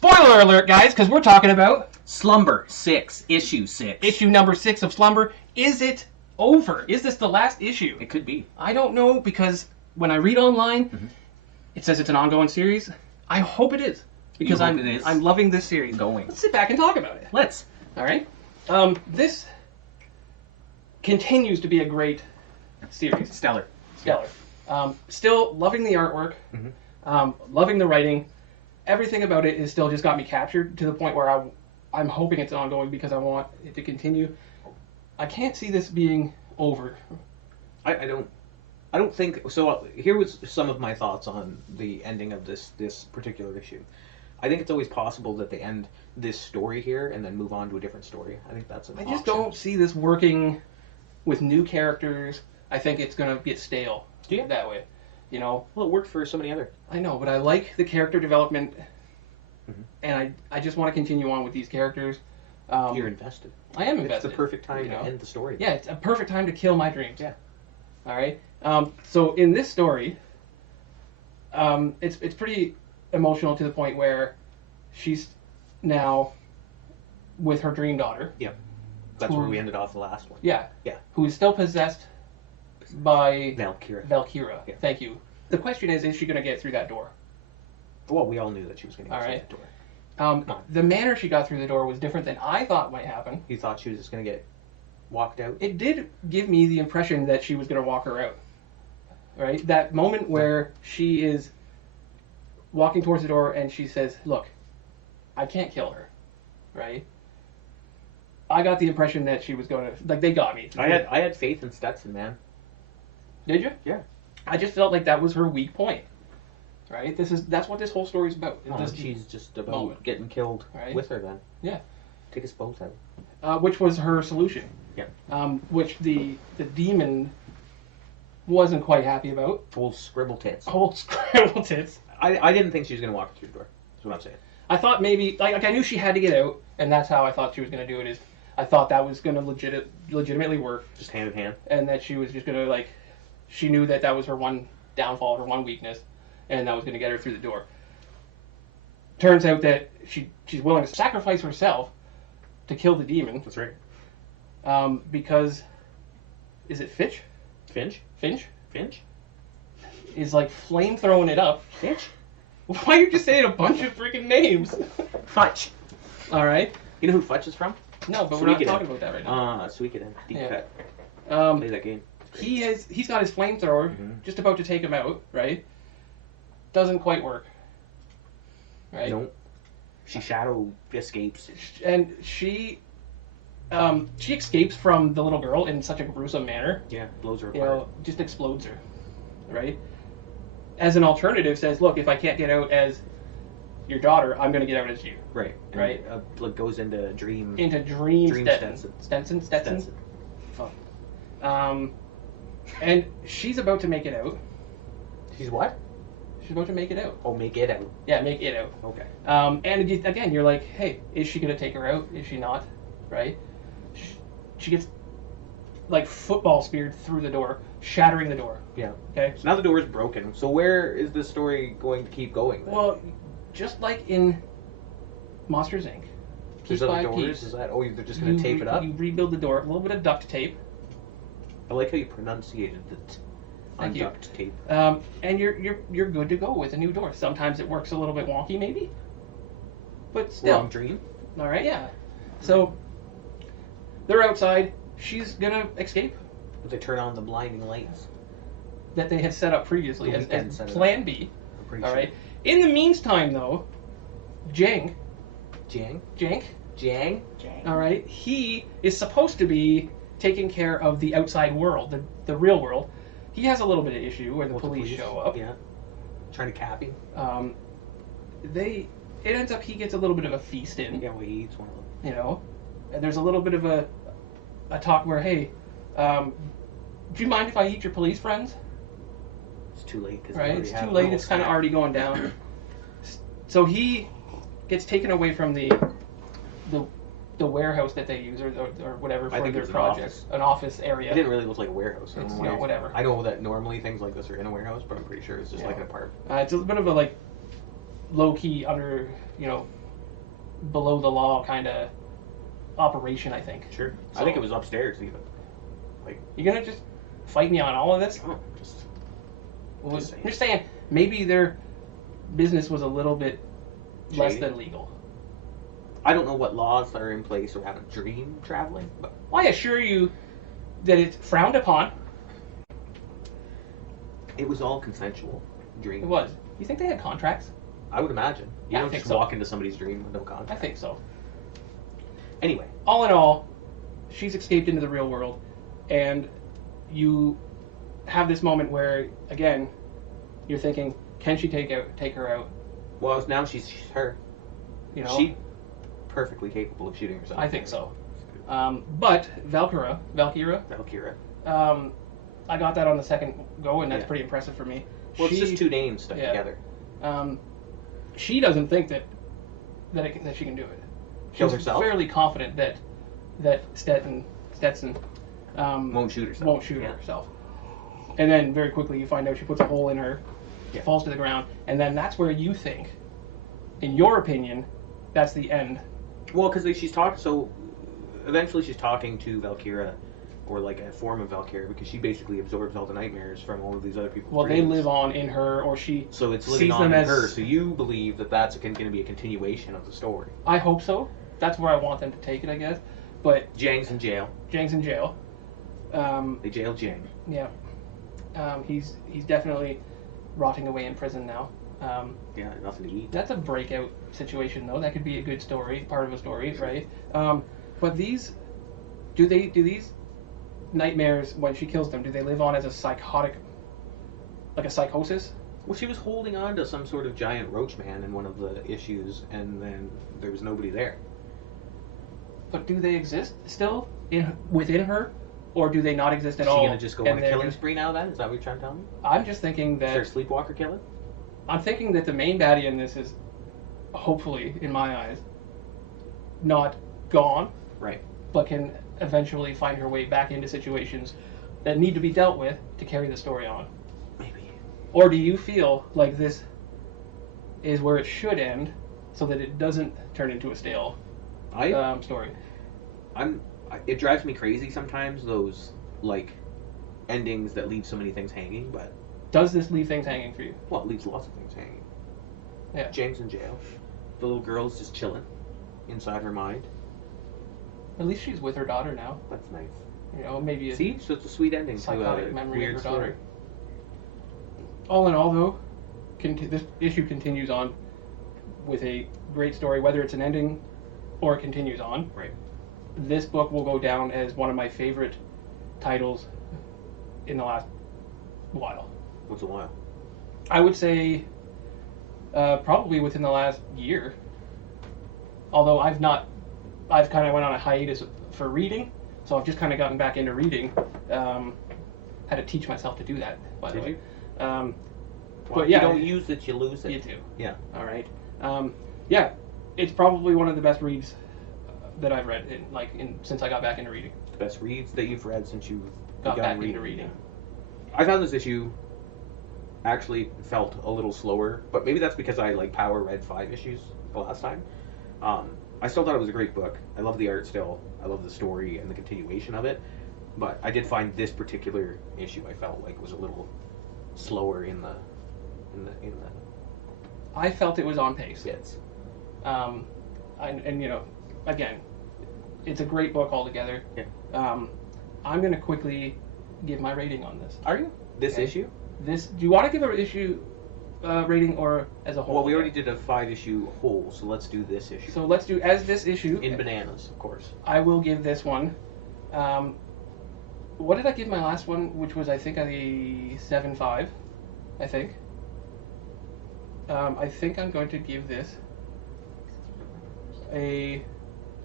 Spoiler alert, guys, because we're talking about Slumber 6, issue 6. issue number 6 of Slumber. Is it over? Is this the last issue? It could be. I don't know, because when I read online, it says it's an ongoing series. I hope it is, because I'm loving this series. Let's sit back and talk about it. Let's. All right. This continues to be a great series. Stellar. Still loving the artwork, loving the writing. Everything about it is still just got me captured to the point where I'm hoping it's ongoing because I want it to continue. I can't see this being over. I don't think so. Here was some of my thoughts on the ending of this particular issue. I think it's always possible that they end this story here and then move on to a different story. I think that's an option. I just don't see this working with new characters. I think it's going to get stale that way. You know? Well, it worked for so many other. I know, but I like the character development, and I just want to continue on with these characters. You're invested. I am invested. It's the perfect time to end the story. Yeah, it's a perfect time to kill my dreams. Yeah. All right. So in this story, it's pretty emotional to the point where she's now with her dream daughter. Yeah. That's where we ended off the last one. Yeah. Yeah. Who is still possessed by Valkyra. Yeah. Thank you. The question is she going to get through that door? Well, we all knew that she was going to get through that door. The manner she got through the door was different than I thought might happen. You thought she was just going to get walked out? It did give me the impression that she was going to walk her out. Right? That moment where she is walking towards the door and she says, "Look, I can't kill her." Right? I got the impression that she was going to... Like, they got me. I had faith in Stetson, man. Did you? Yeah. I just felt like that was her weak point. Right? That's what this whole story is about. She's just about getting killed with her then. Yeah. Take us both out. Which was her solution. Yeah. Which the demon wasn't quite happy about. Old Scribble Tits. I didn't think she was going to walk through the door. That's what I'm saying. I thought maybe... Like I knew she had to get out, and that's how I thought she was going to do it. Is I thought that was going to legitimately work. Just hand in hand. And that she was just going to, like... She knew that was her one downfall, her one weakness, and that was going to get her through the door. Turns out that she's willing to sacrifice herself to kill the demon. That's right. Because... Is it Fitch? Finch? Is like flame throwing it up. Finch? Why are you just saying a bunch of freaking names? Fudge. Alright. You know who Fudge is from? No, but we're not talking about that right now. Suikoden. Deep cut. Play that game. He's got his flamethrower, just about to take him out, right? Doesn't quite work. Right? Nope. She shadow escapes. And she escapes from the little girl in such a gruesome manner. Yeah, blows her apart. You know, just explodes her. Right? As an alternative, says, "Look, if I can't get out as your daughter, I'm going to get out as you." Right. And right? It goes into dream Stetson. Fuck. And she's about to make it out. She's what? She's about to make it out. Oh, make it out. Yeah, make it out. Okay. And again, you're like, hey, is she going to take her out? Is she not? Right? She gets, like, football speared through the door, shattering the door. Yeah. Okay? So now the door is broken. So where is this story going to keep going then? Well, just like in Monsters, Inc. There's other doors? Is that... Oh, they're just going to tape it up? You rebuild the door, a little bit of duct tape. I like how you pronunciated it. On duct tape. And you're good to go with a new door. Sometimes it works a little bit wonky, maybe. But still. Wrong dream. All right, yeah. So they're outside. She's gonna escape. But they turn on the blinding lights that they had set up previously as Plan B. All right. In the meantime, though, Jang. All right. He is supposed to be taking care of the outside world, the real world. He has a little bit of issue where the police show up. Yeah. Trying to cap him. It ends up he gets a little bit of a feast in. Yeah, well, he eats one of them. You know, and there's a little bit of a talk where, hey, do you mind if I eat your police friends? It's too late. Right, it's too late. It's kind of already going down. So he gets taken away from the warehouse that they use or whatever for their projects, an office area. It didn't really look like a warehouse. It's, whatever. I know that normally things like this are in a warehouse, but I'm pretty sure it's just like an apartment. It's a bit of a like low key below the law kind of operation, I think. Sure. So, I think it was upstairs even. You gonna just fight me on all of this? Oh, I'm just saying, maybe their business was a little bit less Shady. than legal. I don't know what laws are in place around dream traveling, but Well, I assure you that it's frowned upon. it was all consensual. Dream. It was. You think they had contracts? I would imagine. You Yeah, I don't think just so. walk into somebody's dream with no contract. I think so. Anyway, All in all, she's escaped into the real world, and you have this moment where, again, you're thinking, can she take her out? well, now she's her. You know, She perfectly capable of shooting herself. I think so. But Valkyra, Valkyra. I got that on the second go, and that's Yeah. pretty impressive for me. Well, it's just two names stuck yeah. together. She doesn't think that she can do it. Kills She's herself? fairly confident that Stetson Won't shoot herself. won't shoot herself. And then very quickly you find out she puts a hole in her, Yeah. falls to the ground, and then that's where you think, in your opinion, that's the end. Well, because she's talking, so eventually she's talking to Valkyra, or like a form of Valkyra, because she basically absorbs all the nightmares from all of these other people's Well, they dreams. live on in her, or she So it's sees living on them in as. her. So you believe that that's going to be a continuation of the story. I hope so. That's where I want them to take it, I guess. But Jang's in jail. Jang's in jail. They jailed Jang. Yeah. He's definitely rotting away in prison now. Yeah, nothing to eat. That's a breakout situation, though. That could be a good story, part of a story, right? But these nightmares, when she kills them, do they live on as a psychotic, like a psychosis? Well, she was holding on to some sort of giant roach man in one of the issues, and then there was nobody there. But do they exist still within her, or do they not exist Is at she all? gonna just go and on a they're killing just- spree now? Then is that what you're trying to tell me? I'm just thinking Is there a that sleepwalker killer? I'm thinking that the main baddie in this is, hopefully, in my eyes, not gone, Right. but can eventually find her way back into situations that need to be dealt with to carry the story on. Maybe. Or do you feel like this is where it should end, so that it doesn't turn into a stale story? It drives me crazy sometimes, those like endings that leave so many things hanging, but Does this leave things hanging for you? well, it leaves lots of things hanging. Yeah. James in jail. The little girl's just chilling inside her mind. At least she's with her daughter now. That's nice. You know, maybe a See, so it's a sweet ending to psychotic a memory weird of her daughter. story. All in all, though, this issue continues on with a great story, whether it's an ending or it continues on. Right. This book will go down as one of my favorite titles in the last while. What's a while? I would say probably within the last year. Although I've kind of went on a hiatus for reading, so I've just kind of gotten back into reading. Had to teach myself to do that, by the Did way. you? Well, But yeah, you don't use it, you lose it. you do. Yeah. All right. Yeah, it's probably one of the best reads that I've read since I got back into reading. The best reads that you've read since you've Got begun back into reading. I found this issue actually felt a little slower, but maybe that's because I like power read 5 issues the last time. I still thought it was a great book. I love the art still. I love the story and the continuation of it. But I did find this particular issue I felt like was a little slower in the I felt it was on pace. bits. And you know, again, it's a great book altogether. Yeah. I'm gonna quickly give my rating on this. Are you? This Okay. issue? Do you want to give an issue rating or as a whole? Well, we already did a 5-issue whole, so let's do this issue. So let's do as this issue. In bananas, of course. I will give this one. What did I give my last one? Which was I think a 7.5. I think. I think I'm going to give this a.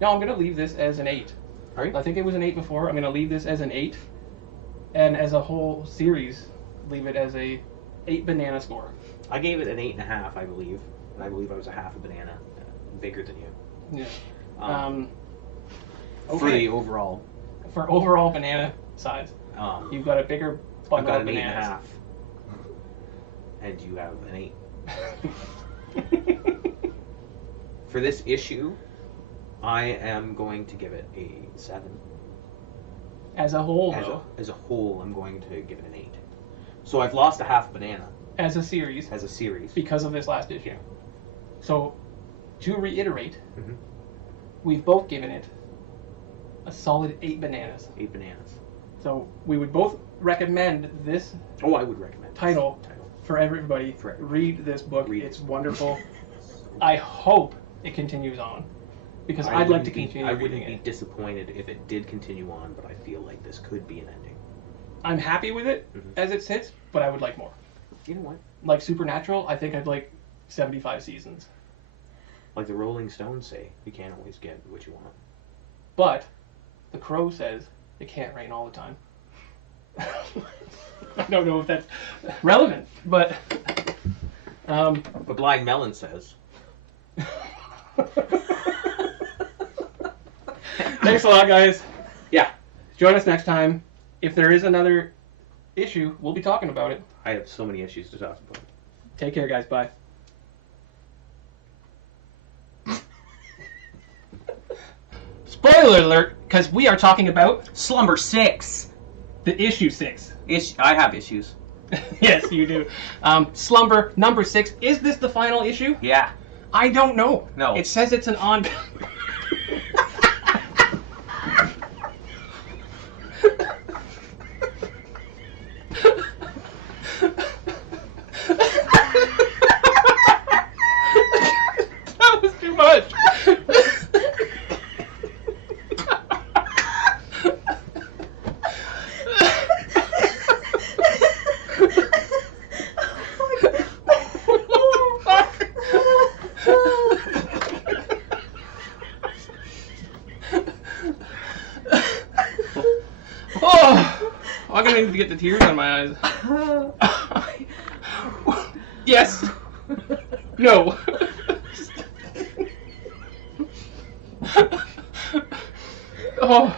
No, I'm going to leave this as an 8. Are you? I think it was an 8 before. I'm going to leave this as an 8, and as a whole series, leave it as a 8 banana score. I gave it an 8.5, I believe, and I believe I was a half a banana bigger than you. Yeah. For Okay. the overall, For overall banana size, you've got a bigger I've bundle got of an bananas. 8.5, and you have an 8. For this issue, I am going to give it a 7. As a whole, though. As a whole, I'm going to give it an 8. So I've lost a half banana. As a series. As a series. Because of this last issue. So, to reiterate, Mm-hmm. we've both given it a solid 8 bananas. 8 bananas. So, we would both recommend this Oh, I would recommend title for everybody. Read this book. It's wonderful. I hope it continues on. Because I'd like to continue I reading wouldn't be disappointed if it did continue on, but I feel like this could be an ending. I'm happy with it Mm-hmm. as it sits, but I would like more. You know what? Like Supernatural, I think I'd like 75 seasons. Like the Rolling Stones say, you can't always get what you want. But the Crow says it can't rain all the time. I don't know if that's relevant, but But Blind Melon says. Thanks a lot, guys. Yeah. Join us next time. If there is another issue, we'll be talking about it. I have so many issues to talk about. Take care, guys. Bye. Spoiler alert, because we are talking about Slumber 6. the issue 6. I have issues. Yes, you do. Slumber number 6. Is this the final issue? Yeah. I don't know. No. It says it's an on. That was too much. Oh, I'm gonna need to get the tears out of my eyes. Yes. No. Oh.